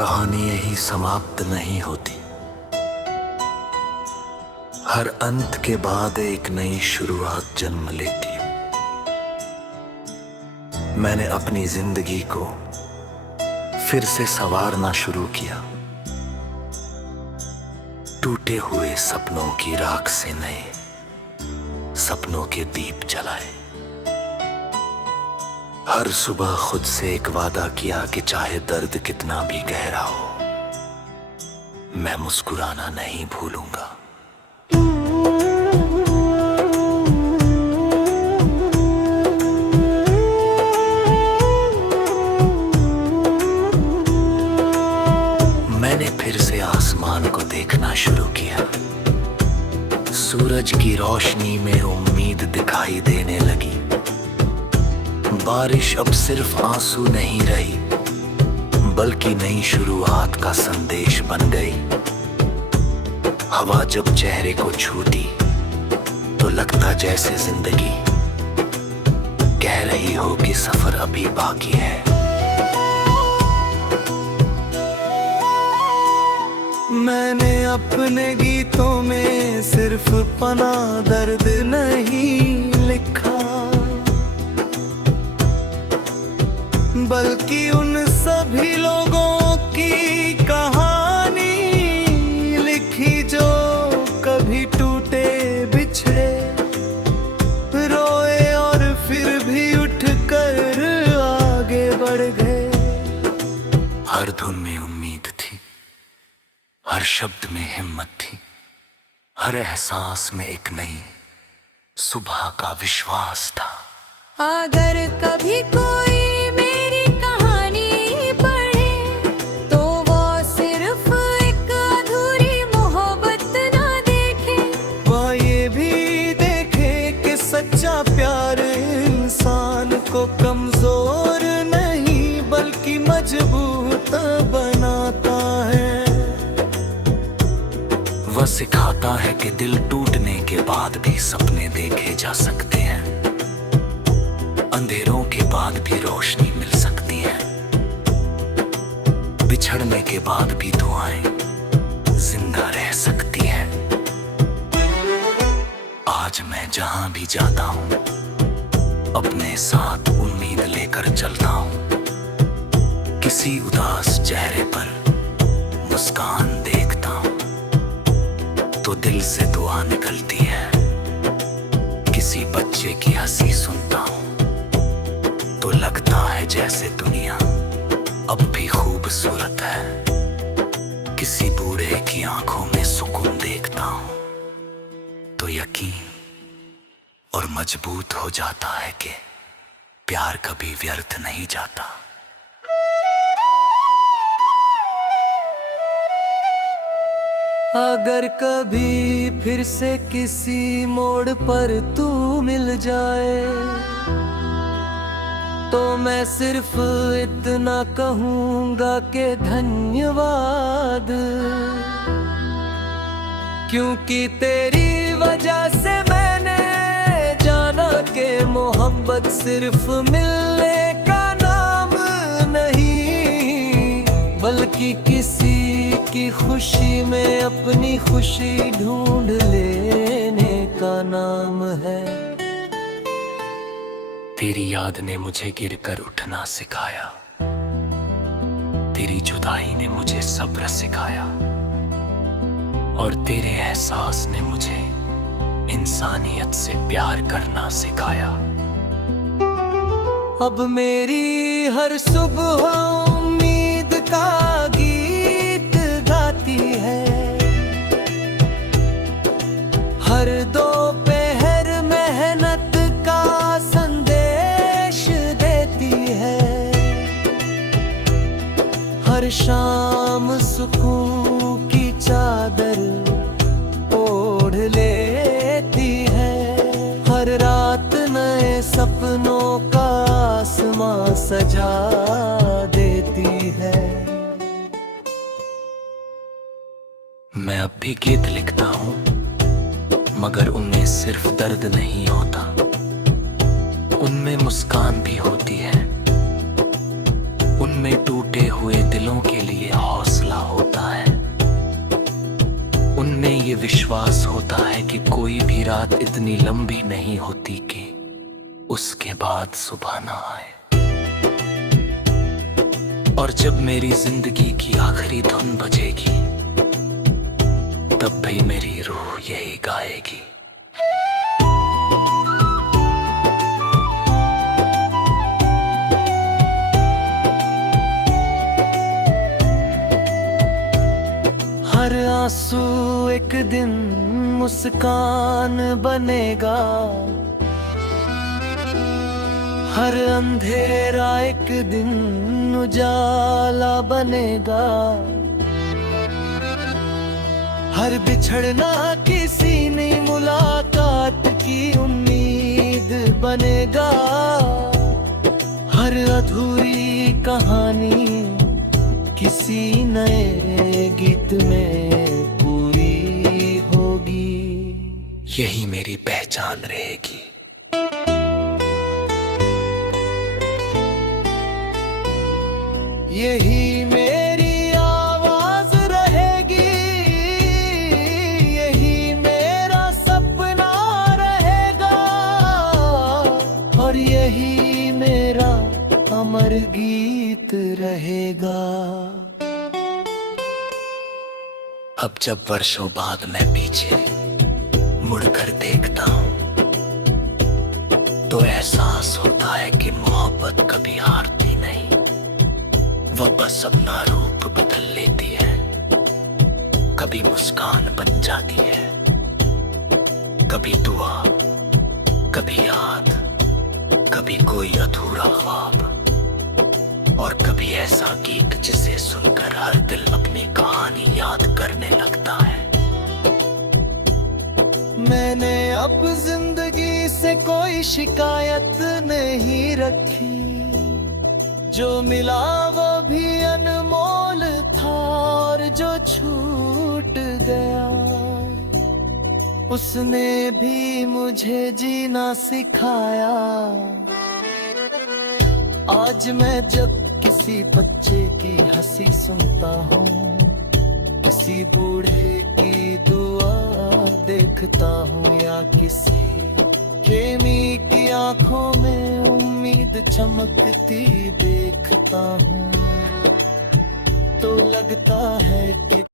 कहानी यही समाप्त नहीं होती। हर अंत के बाद एक नई शुरुआत जन्म लेती है। मैंने अपनी जिंदगी को फिर से संवारना शुरू किया। टूटे हुए सपनों की राख से नए सपनों के दीप जलाए। हर सुबह खुद से एक वादा किया कि चाहे दर्द कितना भी गहरा हो, मैं मुस्कुराना नहीं भूलूंगा। मैंने फिर से आसमान को देखना शुरू किया। सूरज की रोशनी में उम्मीद दिखाई देने लगी। बारिश अब सिर्फ आंसू नहीं रही, बल्कि नई शुरुआत का संदेश बन गई। हवा जब चेहरे को छूती तो लगता जैसे जिंदगी कह रही हो कि सफर अभी बाकी है। मैंने अपने गीतों में सिर्फ पना दर्द नहीं लिखा, बल्कि उन सभी लोगों की कहानी लिखी जो कभी टूटे बिछड़े, रोए और फिर भी उठकर आगे बढ़ गए। हर धुन में उम्मीद थी, हर शब्द में हिम्मत थी, हर एहसास में एक नई सुबह का विश्वास था। अगर कभी कोई मेरी कहानी पढ़े तो वो सिर्फ एक अधूरी मोहब्बत ना देखे, वह ये भी देखे कि सच्चा प्यार इंसान को कमजोर नहीं बल्कि मजबूत बनाता है। वह सिखाता है कि दिल टूटने के बाद भी सपने देखे जा सकते हैं, अंधेरों के बाद भी रोशनी मिल सकती है, बिछड़ने के बाद भी दुआएं जिंदा रह सकती हैं। आज मैं जहां भी जाता हूं अपने साथ उम्मीद लेकर चलता हूं। किसी उदास चेहरे पर मुस्कान देखता हूं तो दिल से दुआ निकलती है। किसी बच्चे की हंसी सुनता हूं तो लगता है जैसे दुनिया अब भी खूबसूरत है। किसी बूढ़े की आंखों में सुकून देखता हूं तो यकीन और मजबूत हो जाता है कि प्यार कभी व्यर्थ नहीं जाता। अगर कभी फिर से किसी मोड़ पर तू मिल जाए तो मैं सिर्फ इतना कहूंगा कि धन्यवाद, क्योंकि तेरी वजह से मैंने जाना कि मोहब्बत सिर्फ मिलने का नाम नहीं, बल्कि किसी की खुशी में अपनी खुशी ढूंढ लेने का नाम है। तेरी याद ने मुझे गिरकर उठना सिखाया, तेरी जुदाई ने मुझे सब्र सिखाया, और तेरे एहसास ने मुझे इंसानियत से प्यार करना सिखाया। अब मेरी हर सुबह उम्मीद का गीत गाती है, हर दोपहर मेहनत का संदेश देती है, हर शाम सुकून की चादर ओढ़ लेती है, हर रात नए सपनों का आसमां सजा देती है। मैं अब भी गीत लिखता हूँ, मगर उनमें सिर्फ दर्द नहीं होता, उनमें मुस्कान भी होती है, उनमें टूट टूटे हुए दिलों के लिए हौसला होता है। उनमें ये विश्वास होता है कि कोई भी रात इतनी लंबी नहीं होती कि उसके बाद सुबह ना आए। और जब मेरी जिंदगी की आखिरी धुन बजेगी, तब भी मेरी रूह यही गाएगी। हर आंसू एक दिन मुस्कान बनेगा, हर अंधेरा एक दिन उजाला बनेगा, हर बिछड़ना किसी नई मुलाकात की उम्मीद बनेगा, हर अधूरी कहानी किसी नए गीत में पूरी होगी। यही मेरी पहचान रहेगी। यही मेरी आवाज रहेगी, यही मेरा सपना रहेगा, और यही मेरा अमर गीत रहेगा। अब जब वर्षों बाद मैं पीछे मुड़कर देखता हूँ, तो एहसास होता है कि मोहब्बत कभी हारती नहीं। वह बस अपना रूप बदल लेती है, कभी मुस्कान बन जाती है, कभी दुआ, कभी याद, कभी कोई अधूरा ख्वाब, और कभी ऐसा गीत जिसे सुनकर हर दिल अपनी कहानी याद करने लगता है। मैंने अब जिंदगी से कोई शिकायत नहीं रखी, जो मिला वो भी अनमोल था, और जो छूट गया उसने भी मुझे जीना सिखाया। आज मैं जब किसी बच्चे की हंसी सुनता हूँ, किसी बूढ़े की दुआ देखता हूँ, या किसी प्रेमी की आंखों में उम्मीद चमकती देखता हूँ, तो लगता है कि